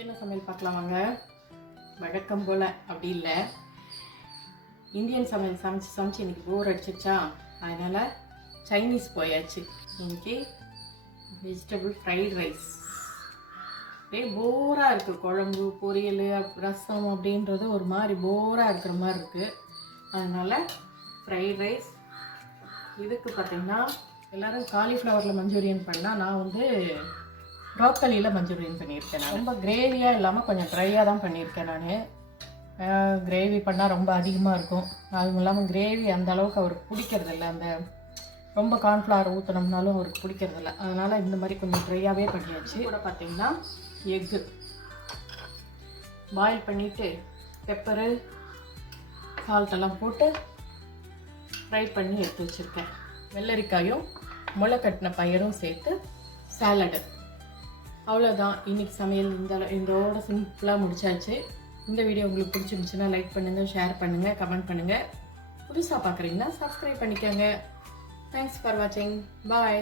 இன்றைக்கி என்ன சமையல் பார்க்கலாம் வாங்க. வழக்கம் போல் அப்படி இல்லை, இந்தியன் சமையல் சமைச்சு இன்றைக்கி போர் அடிச்சிச்சா, அதனால் சைனீஸ் போயாச்சு. இன்றைக்கி வெஜிடபிள் ஃப்ரைட் ரைஸ். அப்படியே போராக இருக்குது, குழம்பு பொரியல் ரசம் அப்படின்றது ஒரு மாதிரி போராக இருக்கிற மாதிரி இருக்குது. அதனால் ஃப்ரைட் ரைஸ். இதுக்கு பார்த்திங்கன்னா எல்லோரும் காலிஃப்ளவரில் மஞ்சூரியன் பண்ணால், நான் வந்து ப்ரோக்கலியில் மஞ்சூரியன் பண்ணியிருக்கேன். நான் ரொம்ப கிரேவியாக இல்லாமல் கொஞ்சம் ட்ரையாக தான் பண்ணியிருக்கேன். நான் கிரேவி பண்ணால் ரொம்ப அதிகமாக இருக்கும், அதுவும் இல்லாமல் கிரேவி அந்த அளவுக்கு அவருக்கு பிடிக்கிறதில்ல. அந்த ரொம்ப கார்ன்ஃப்ளவர் ஊற்றினோம்னாலும் அவருக்கு பிடிக்கிறதில்ல. அதனால் இந்த மாதிரி கொஞ்சம் ட்ரையாகவே பண்ணியாச்சு. கூட பார்த்திங்கன்னா எக்கு பாயில் பண்ணிவிட்டு பெப்பரு சால்ட்டெல்லாம் போட்டு ஃப்ரை பண்ணி எடுத்து வச்சுருக்கேன். வெள்ளரிக்காயும் முளை கட்டின பயிரும் சேர்த்து சாலடு. அவ்வளோதான் இன்றைக்கி சமையல். இதோட சிம்பிளாக முடிச்சாச்சு. இந்த வீடியோ உங்களுக்கு பிடிச்சிருந்துச்சுன்னா லைக் பண்ணுங்கள், ஷேர் பண்ணுங்கள், கமெண்ட் பண்ணுங்கள். புதுசாக பார்க்குறீங்கன்னா சப்ஸ்கிரைப் பண்ணிக்கோங்க. தேங்க்ஸ் ஃபார் வாட்சிங். பாய்.